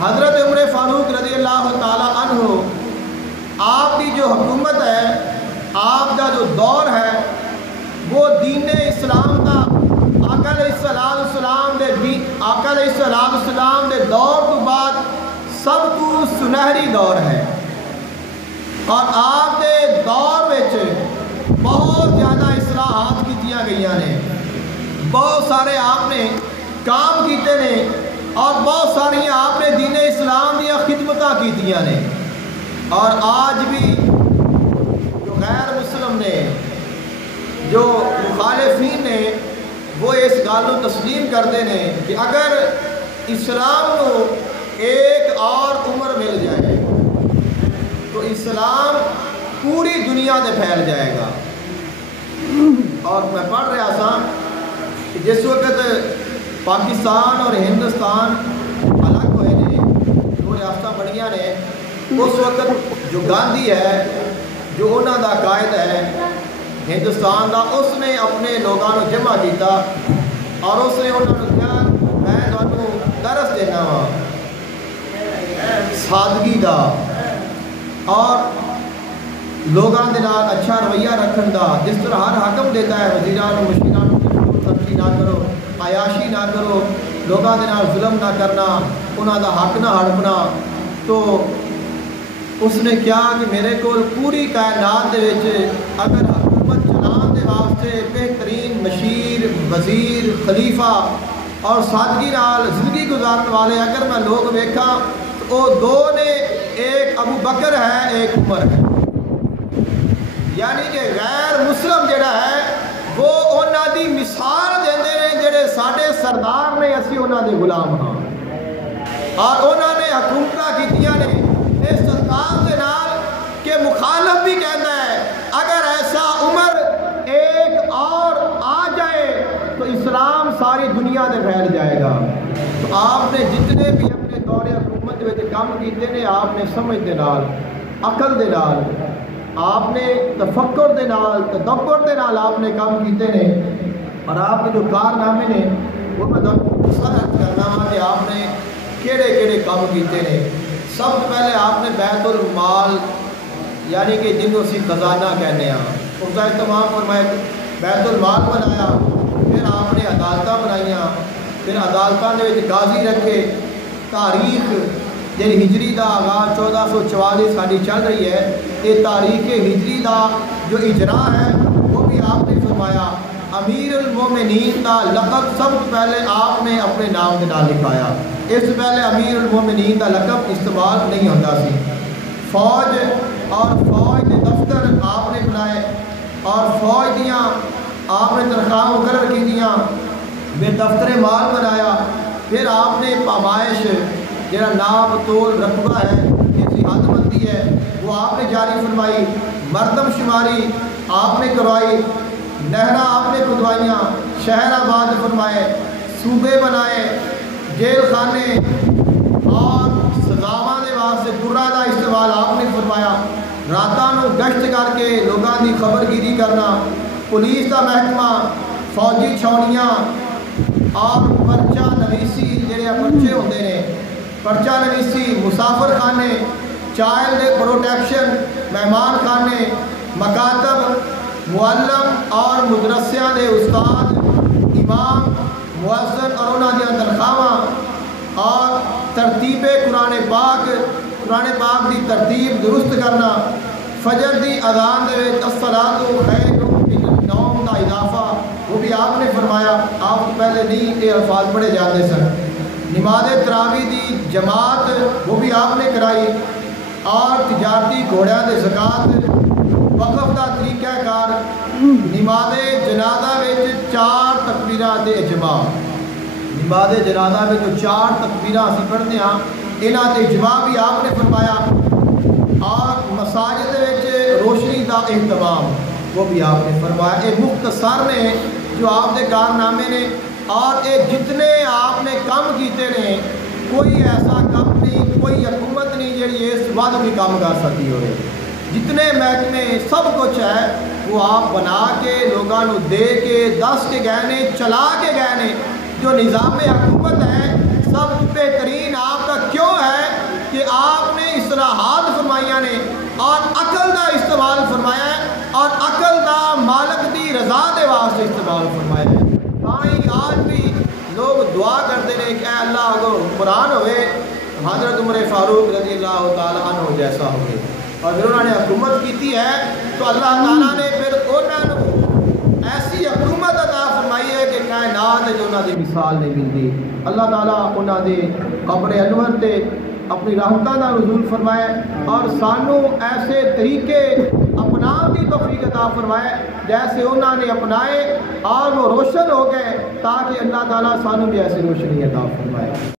حضرت عمر فاروق رضی اللہ تعالیٰ عنہ آپ کی جو حکومت ہے، آپ کا جو دور ہے وہ دین اسلام کا آقا علیہ السلام دے دور تو بعد سب تو سنہری دور ہے. اور آپ دے دور وچ بہت زیادہ اصلاحات کیتیاں گئیاں نے. بہت سارے آپ نے کام کیتے نے اور بہت ساری آپ نے دین اسلام دیا خدمتاں کیتیاں نے، اور آج بھی جو غیر مسلم نے، جو مخالفین نے، وہ اس گل کو تسلیم کرتے ہیں کہ اگر اسلام کو ایک اور عمر مل جائے تو اسلام پوری دنیا سے پھیل جائے گا۔ اور میں پڑھ رہا تھا کہ جس وقت پاکستان اور ہندوستان الگ ہوئے نے، دو ریاستاں بڑیاں نے، اس وقت جو گاندھی ہے، جو انہوں دا قائد ہے ہندوستان دا، اس نے اپنے لوگوں کو جمع کیتا اور اس نے انہوں نے کہا میں تمہیں درس دینا وا سادگی دا اور لوگوں کے نال اچھا رویہ رکھن دا، جس طرح ہر حکم دیتا ہے وزیران و مشیران کو ترقی نہ کرو، عیاشی نہ کرو، لوگوں کے نال ظلم نہ کرنا، انہوں دا حق نہ ہڑپنا۔ تو اس نے کیا کہ میرے کو پوری کائنات دے وچ اگر حکومت چلان دے واسطے بہترین مشیر، وزیر، خلیفہ اور سادگی نال زندگی گزارنے والے اگر میں لوگ ویکھاں تو وہ دو نے، ایک ابو بکر ہے، ایک عمر ہے۔ یعنی کہ غیر مسلم جڑا ہے وہ انہاں دی مثال دیندے نے جڑے ساڈے سردار نے، اسی انہاں دے غلام ہاں، اور انہوں نے حکومتاں کیتیاں نے اس انداز دے نال کہ مخالف بھی کہتا ہے اگر ایسا عمر ایک اور آ جائے تو اسلام ساری دنیا سے پھیل جائے گا۔ تو آپ نے جتنے بھی اپنے دور حکومت میں کام کیتے نے، آپ نے سمجھ دے نال، عقل دے نال، آپ نے تفکر دے نال، تدبر دے نال آپ نے کام کیتے نے، اور آپ کے جو کارنامے نے وہ میں سرحد کرنا وا کہ آپ نے کیڑے کیڑے کام کیتے نے۔ سب سے پہلے آپ نے بیت المال، یعنی کہ جنہوں اسی خزانہ کہنے ہیں، اس کا اہتمام فرمایا، بیت المال بنایا، پھر آپ نے عدالتاں بنائیاں، پھر عدالتاں دے وچ قاضی رکھے۔ تاریخ جی ہجری دا آغاز 1444 ساڈی چل رہی ہے، یہ تاریخ ہجری دا جو اجرا ہے وہ بھی آپ نے فرمایا۔ امیر المومنین دا لقب سب سے پہلے آپ نے اپنے نام کے نام لکھایا، اس سے پہلے امیر المومنین دا لقب استعمال نہیں ہوتا سی۔ فوج اور فوج کے دفتر آپ نے بنائے اور فوج دیاں آپ نے تنخواہ مقرر کی دیاں، پھر دفتر مال بنایا، پھر آپ نے پامائش جہاں ناپ تول رقبہ ہے، جس حد بندی ہے وہ آپ نے جاری فرمائی، مردم شماری آپ نے کروائی، نہریں آپ نے کھدوائیاں، شہر آباد فرمائے، صوبے بنائے، جیل خانے اور سزاواں دے واسطے برا دا استعمال آپ نے فرمایا، راتاں نو گشت کر کے لوگاں دی خبر گیری کرنا، پولیس دا محکمہ، فوجی چھاؤنیاں اور پرچہ نویسی جڑے پرچے ہوندے نے، پرچہ نویسی، مسافر خانے، چائلڈ پروٹیکشن، مہمان خانے، مکاتب، معلم اور مدرسیاں دے استاد، امام، مؤذن اور انہاں دیاں تنخواہاں، اور ترتیب قرآن پاک دی ترتیب درست کرنا، فجر دی اذان دے وچ الصلاۃ خیر من النوم دا اضافہ وہ بھی آپ نے فرمایا، آپ پہلے نہیں یہ الفاظ پڑھے جاتے سن۔ نماز تراویح دی جماعت وہ بھی آپ نے کرائی، اور تجارتی گھوڑیاں دے زکوٰۃ، وقف دا طریقہ کار، نماز جنازہ وچ 4 تکبیرات دے اجماع، نماز جنازہ وچ جو 4 تکبیرات اسی پڑھتے ہیں انہاں تے اجماع بھی آپ نے فرمایا، اور مساجد وچ روشنی دا اہتمام وہ بھی آپ نے فرمایا۔ یہ مختصر نے جو آپ کے کارنامے نے، اور یہ جتنے آپ نے کام کیتے نے، کوئی ایسا کام نہیں، کوئی حکومت نہیں جی اس بعد بھی کام کر سکتی ہوئے، جتنے محکمے سب کچھ ہے وہ آپ بنا کے لوگوں کو دے کے دس کے گئے نے، چلا کے گئے نے۔ جو نظام حکومت ہے سب بہترین آپ کا کیوں ہے کہ آپ نے اصلاحات فرمائیاں نے اور عقل دا استعمال فرمایا ہے، اور عقل دا مالک دی رضا دے واسطے استعمال فرمایا ہے۔ آج بھی لوگ دعا کرتے ہیں کہ اے اللہ اگر قرآن ہوئے حضرت عمر فاروق رضی اللہ تعالیٰ عنہ جیسا ہوئے، اور پھر انہوں نے حکومت کی ہے تو اللہ تعالیٰ نے پھر انہوں نے ایسی حکومت عطا فرمائی ہے کہ کائنات جو انہوں دی مثال نہیں ملتی۔ اللہ تعالیٰ انہوں دے قبر انور تے اپنی رحمتہ دا نزول فرمائے اور سانو ایسے طریقے اپنا کی توفیق عطا فرمائے جیسے انہوں نے اپنائے اور وہ روشن ہو گئے، تاکہ اللہ تعالیٰ سانو بھی ایسی روشنی عطا فرمائے۔